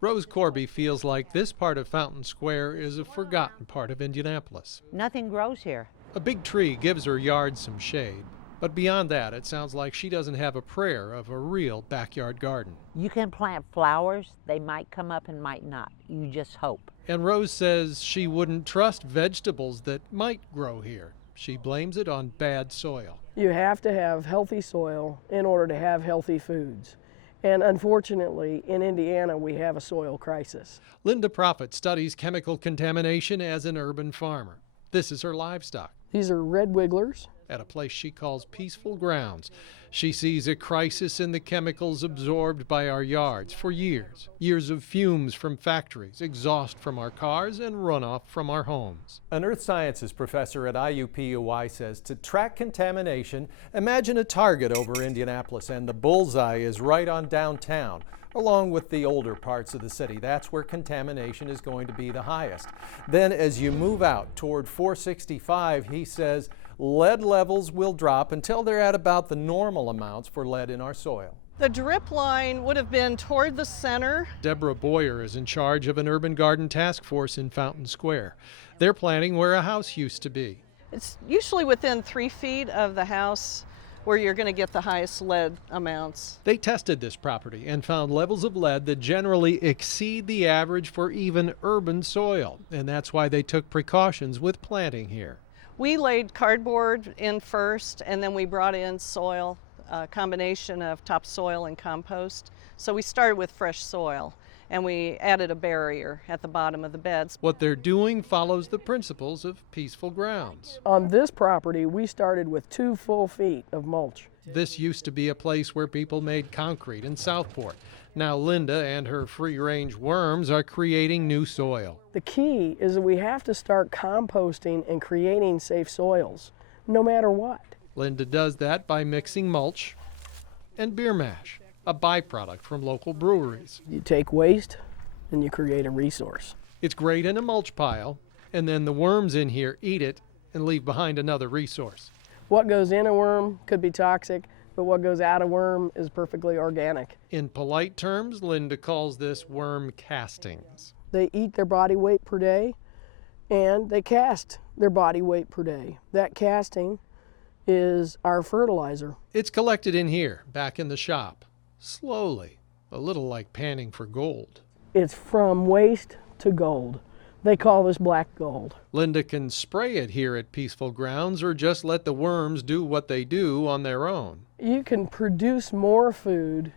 Rose Corby feels like this part of Fountain Square is a forgotten part of Indianapolis. Nothing grows here. A big tree gives her yard some shade, but beyond that, it sounds like she doesn't have a prayer of a real backyard garden. You can plant flowers. They might come up and might not. You just hope. And Rose says she wouldn't trust vegetables that might grow here. She blames it on bad soil. You have to have healthy soil in order to have healthy foods. And unfortunately, in Indiana, we have a soil crisis. Linda Proffitt studies chemical contamination as an urban farmer. This is her livestock. These are red wigglers. At a place she calls Peaceful Grounds, she sees a crisis in the chemicals absorbed by our yards for years. Years of fumes from factories, exhaust from our cars, and runoff from our homes. An earth sciences professor at IUPUI says to track contamination, imagine a target over Indianapolis, and the bullseye is right on downtown, along with the older parts of the city. That's where contamination is going to be the highest. Then as you move out toward 465, he says, lead levels will drop until they're at about the normal amounts for lead in our soil. The drip line would have been toward the center. Deborah Boyer is in charge of an urban garden task force in Fountain Square. They're planting where a house used to be. It's usually within 3 feet of the house where you're going to get the highest lead amounts. They tested this property and found levels of lead that generally exceed the average for even urban soil, and that's why they took precautions with planting here. We laid cardboard in first, and then we brought in soil, a combination of topsoil and compost. So we started with fresh soil, and we added a barrier at the bottom of the beds. What they're doing follows the principles of Peaceful Grounds. On this property, we started with 2 full feet of mulch. This used to be a place where people made concrete in Southport. Now Linda and her free-range worms are creating new soil. The key is that we have to start composting and creating safe soils, no matter what. Linda does that by mixing mulch and beer mash, a byproduct from local breweries. You take waste and you create a resource. It's great in a mulch pile, and then the worms in here eat it and leave behind another resource. What goes in a worm could be toxic, but what goes out of worm is perfectly organic. In polite terms, Linda calls this worm castings. They eat their body weight per day, and they cast their body weight per day. That casting is our fertilizer. It's collected in here, back in the shop, slowly, a little like panning for gold. It's from waste to gold. They call this black gold. Linda can spray it here at Peaceful Grounds or just let the worms do what they do on their own. You can produce more food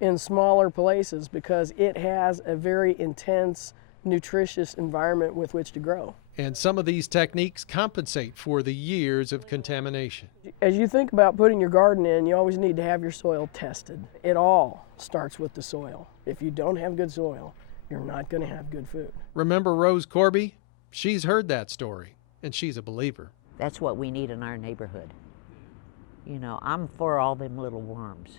in smaller places because it has a very intense, nutritious environment with which to grow. And some of these techniques compensate for the years of contamination. As you think about putting your garden in, you always need to have your soil tested. It all starts with the soil. If you don't have good soil, you're not going to have good food. Remember Rose Corby? She's heard that story, and she's a believer. That's what we need in our neighborhood. You know, I'm for all them little worms.